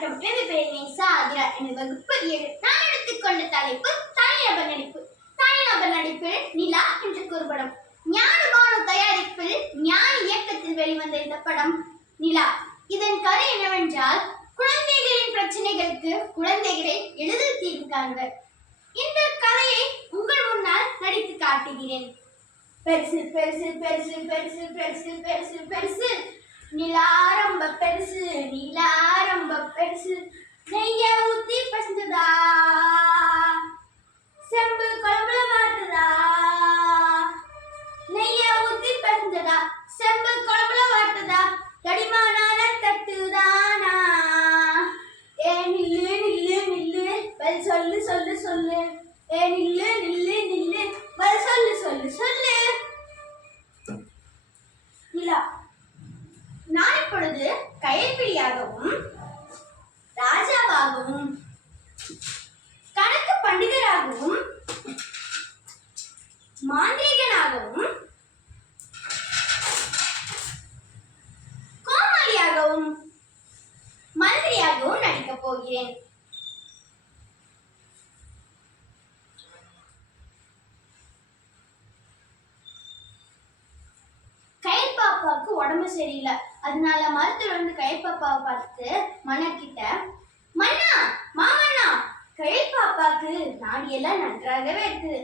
மற்றும் எனது பெயர் நேசா ஆதிரா. வகுப்பு ஏழு. நான் எடுத்துக்கொண்ட தலைப்பு தனிநபர் நடிப்பு தனிநபர் நடிப்பில் நிலா என்ற குறுபடம் ஞானபானு தயாரிப்பில் ஞான இயக்கத்தில் வெளிவந்த இந்த படம் நிலா. இதன் கதை என்னவென்றால் குழந்தைகளின் பிரச்சனைகளுக்கு குழந்தைகளை எளிதில் தீர்வு காண்பர் இந்த கதையை உங்கள் முன்னால் நடித்து காட்டுகிறேன். பெருசு பெருசு பெருசு பெருசு பெருசு பெருசு பெருசு. நிலா ரொம்ப பெருசு நிலா ரொம்ப பெருசு. நெய்ய ஊத்தி பசந்ததா செம்பு குழம்புல வாட்டுதா நெய்ய ஊத்தி பசந்ததா செம்பு குழம்புல வாட்டுதா தடிமானான தட்டுதானா ஏ நில்லு நில்லு நில்லு. பதில் சொல்லு சொல்லு சொல்லு. ஏ நில்லு நில்லு நில்லு. பதில் சொல்லு சொல்லு சொல்லு நிலா நான் இப்பொழுது கயற்பிடியாகவும் ராஜாவாகவும் கணக்கு பண்டிதராகவும் மாந்திரிகனாகவும் கோமாளியாகவும் மந்திரியாகவும் நடிக்கப் போகிறேன். கயல் உடம்பு சரியில்லை. அதனால மரத்துல வந்து கழிப்பாப்பாவை பார்த்து பார்த்து மன்னர்கிட்ட மன்னா மாமன்னா கயல் நாடியெல்லாம் நன்றாகவே இருக்கு.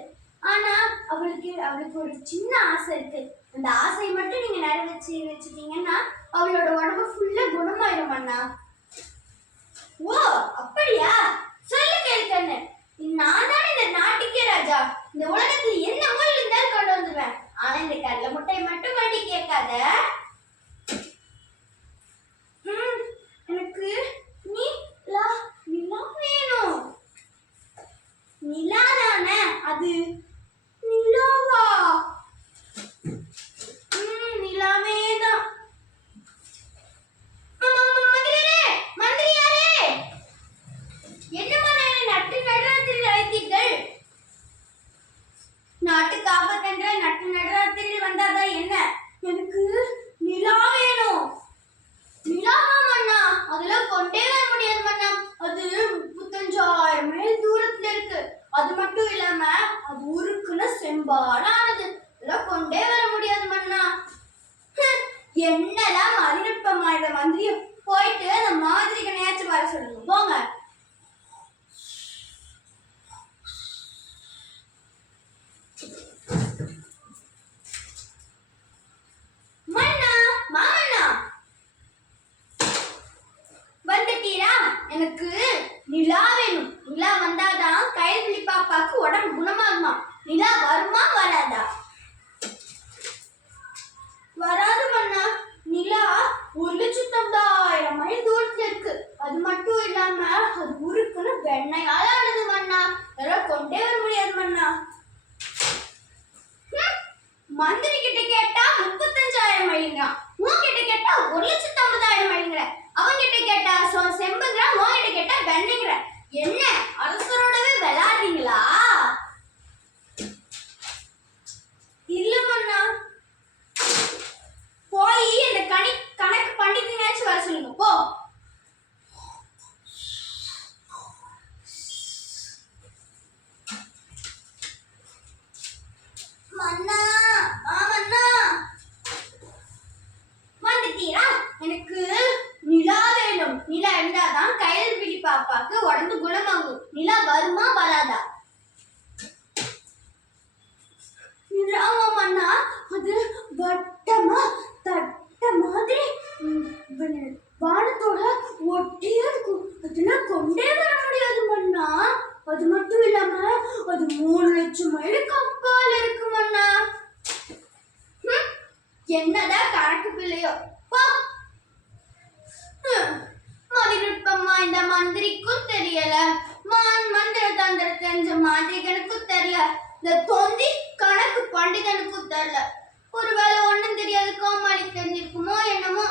ஆனா அவளுக்கு அவளுக்கு ஒரு சின்ன ஆசை இருக்கு. அந்த ஆசையை மட்டும் நீங்க நிறைவேற்றி வச்சுட்டீங்கன்னா அவளோட உடம்பு ஃபுல்லா குணமாயிரும் அண்ணா ஓ அப்படியா? சொல்லு கேட்கன்னு நான் தான் இந்த நாட்டுக்கே ராஜா இந்த உலகத்துல என்ன மூலையில இருந்தாலும் கொண்டு வந்துருவேன் ஆனா இந்த கடலை முட்டையை மட்டும் வண்டி கேட்காத ம், எனக்கு நீ லா நிலா வேணும் நிலா தானே அது நிலாவா? ம், நிலாவே தான் ஆமா, ஆமா, நட்டு நடுராத்திரியில் அழைத்தீர்கள்? நாட்டுக்கு ஆபத்தென்ற நட்டு நடுராத்திரியில் வந்தாதான் என்ன? எனக்கு நிலா வேணும். நிலாவா மன்னா? அதெல்லாம் கொண்டே வர முடியாது மன்னா. அது முப்பத்தஞ்சாயிரம் மைல் தூரத்துல இருக்கு அது மட்டும் இல்லாம அது உருக்குன்னு செம்பாலானது. எல்லாம் கொண்டே வர முடியாது மன்னா. என்னெல்லாம் என்னதான் மதிநுட்பமாயிட மந்திரி போயிட்டு அந்த மாதிரி கணையாச்சும் வர சொல்லுங்க போங்க மன்னா மாமன்னா வந்துட்டீரா எனக்கு நிலா வேணும் நிலா வந்தாதான் கைல்விழி பாப்பாக்கு உடம்பு குணமாகுமா நிலா வருமா வராதா வராது மன்னா நிலா ஒரு லட்சத்தொம்பதாயிரம் மைல் தூரத்துல இருக்கு அது மட்டும் இல்லாம அது உருக்குன்னு வெண்ணையால ஆனது மன்னா அதெல்லாம் கொண்டே வர முடியாது மன்னா ஹம், மந்திரி கிட்ட கேட்டா முப்பத்தஞ்சாயிரம் மைலுங்க உன்கிட்ட கேட்டா ஒரு லட்சத்து ஐம்பதாயிரம் மைலுங்கிற அவங்க கிட்ட கேட்டா சொ- செம்புங்கிற உன்கிட்ட கேட்டா வெண்ணைங்கிற என்ன அரசரோடவே விளையாடுறீங்களா இல்ல மன்னா போய் இந்த கணி கணக்கு பண்டிதனாச்சும் வர சொல்லுங்க போ மன்னா ஆமண்ணா வந்துட்டீரா எனக்கு நிலா வேணும் நிலா இருந்தாதான் கையில் பிடி பாப்பாக்கு உடம்பு குணமாகும் நிலா வருமா வராதா நிலாவா மன்னா அது வட்டமா தட்ட மாதிரி ம், வ- வானத்தோட ஒட்டியா இருக்கும் அதெல்லாம் கொண்டே வர முடியாது மன்னா அது மட்டும் இல்லாம அது மூணு லட்சம் மைலுக்கு அப்பால் இருக்கு மன்னா ஹம், என்னதான் கணக்கு பிள்ளையோ போ ஹம், மதிநுட்பமா இந்த மந்திரிக்கும் தெரியல. மான் மந்திர தந்திர தெரிஞ்ச மாந்திரிகனுக்கும் தெரியல. இந்த தொந்தி கணக்கு பண்டிதனுக்கும் தெரியல. ஒருவேளை ஒன்றும் தெரியாது கோமாளி தெரிஞ்சிருக்குமோ என்னமோ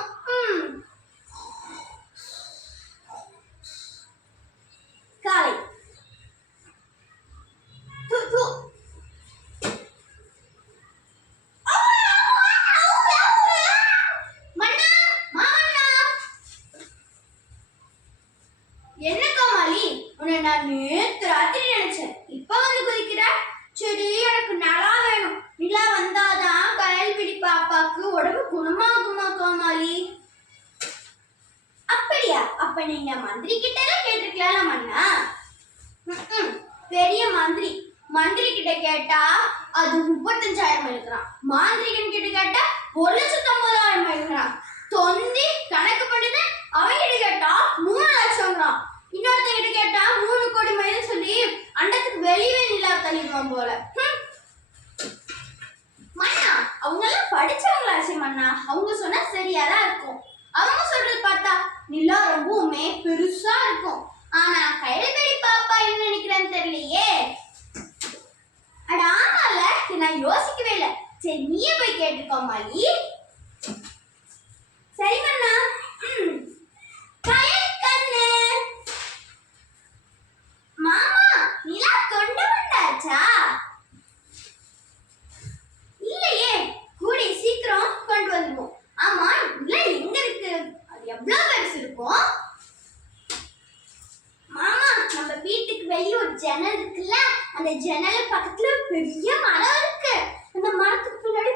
என்ன கோமாளி? உன்னை நான் நேத்து ராத்திரி நினைச்சேன். இப்ப வந்து குதிக்கிற? சரி எனக்கு நிலா வேணும். நிலா வந்தாதான் கயல்பிடி பாப்பாக்கு உடம்பு குணமாகுமா கோமாளி? அப்படியா? அப்ப நீங்க மந்திரி கிட்ட எல்லாம் கேட்டிருக்கலாம் அண்ணா பெரிய மந்திரி. மந்திரி கிட்ட கேட்டா அது முப்பத்தஞ்சாயிரம் இருக்கிறான் மாந்திரிகன் கிட்ட கேட்டா ஒரு லட்சத்தி ஐம்பதாயிரம் இருக்கிறான் தொந்தி கணக்கு பண்ணிட்டு அவன் கிட்ட கேட்டா மூணு லட்சம்ங்கிறான் இன்னொருத்தன் கிட்ட கேட்டா மூணு கோடி மைல் சொல்லி அண்டத்துக்கு வெளியவே நிலா தள்ளிடுவான் போல ஹம். மன்னா அவங்க எல்லாம் படிச்சவங்களாச்சு மன்னா அவங்க சொன்னா சரியாதான் இருக்கும் அவங்க சொல்றது பார்த்தா நிலா ரொம்பவுமே பெருசா இருக்கும் ஆனா கைலபெரி பாப்பா என்ன நினைக்கிறேன்னு தெரியலையே அட ஆமால இதை நான் யோசிக்கவே இல்லை சரி நீயே சரி மன்னா. மாமா நிலா கொண்டு வந்தாச்சா இல்லையே கூடி சீக்கிரம் கொண்டு வந்துருவோம். ஆமா நிலா எங்க இருக்கு? அது எவ்வளவு பெருசு இருக்கும் மாமா நம்ம வீட்டுக்கு வெளிய ஒரு ஜன்னல் இருக்குல்ல அந்த ஜன்னல் பக்கத்துல பெரிய மரம் இருக்கு அந்த மரத்துக்கு பின்னாடி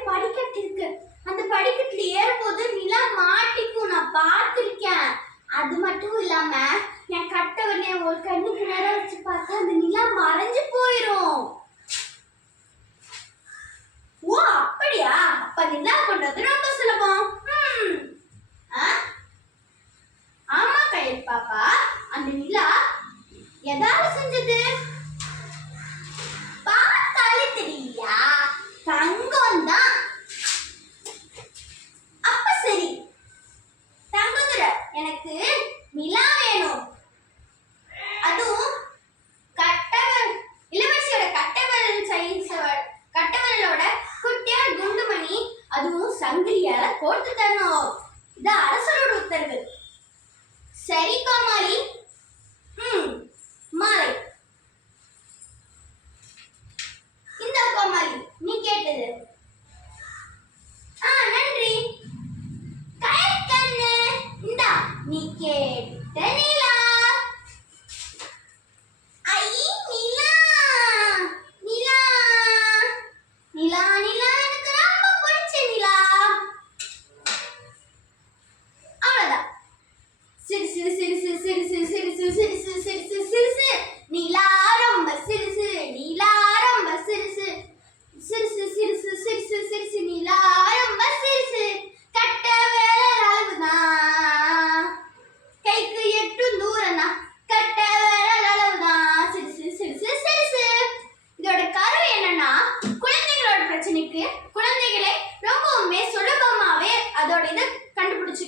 படிக்கட்டு இருக்கு. அந்த படிக்கட்டுல ஏறும்போது நிலா மாட்டிக்கும். நான் பார்த்திருக்கேன். அது மட்டும் இல்லாம என் கட்டை ஒரு கண்ணுக்கு நேரம் வச்சு பார்த்தா அந்த நிலா மறைஞ்சு போயிடும் ஓ அப்படியா அப்ப நிலா கொண்டது ரொம்ப சுலபம் ம். ஆ? ஆமா கயல் பாப்பா அந்த நிலா எதால செஞ்சது பார்த்தாலே தெரியலையா தங்கம் தான் அப்ப சரி தங்கதுர எனக்கு நிலா வேணும் அதுவும் கட்டவன் இளவரசியோட கட்டவரல் சைஸ் கட்டவரலோட குட்டியா குண்டுமணி அதுவும் சங்கிலியால கோர்த்து தரணும். இது அரசரோட உத்தரவு. சரி கோமாளி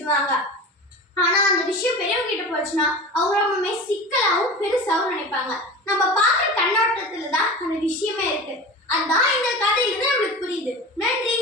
பேசிடுவாங்க ஆனா அந்த விஷயம் பெரியவங்க கிட்ட போச்சுன்னா அவங்க ரொம்பவுமே சிக்கலாவும் பெருசாவும் நினைப்பாங்க. நம்ம பாக்குற கண்ணோட்டத்துல தான் அந்த விஷயமே இருக்கு. அதான் இந்த கதையில தான் நம்மளுக்கு புரியுது. நன்றி.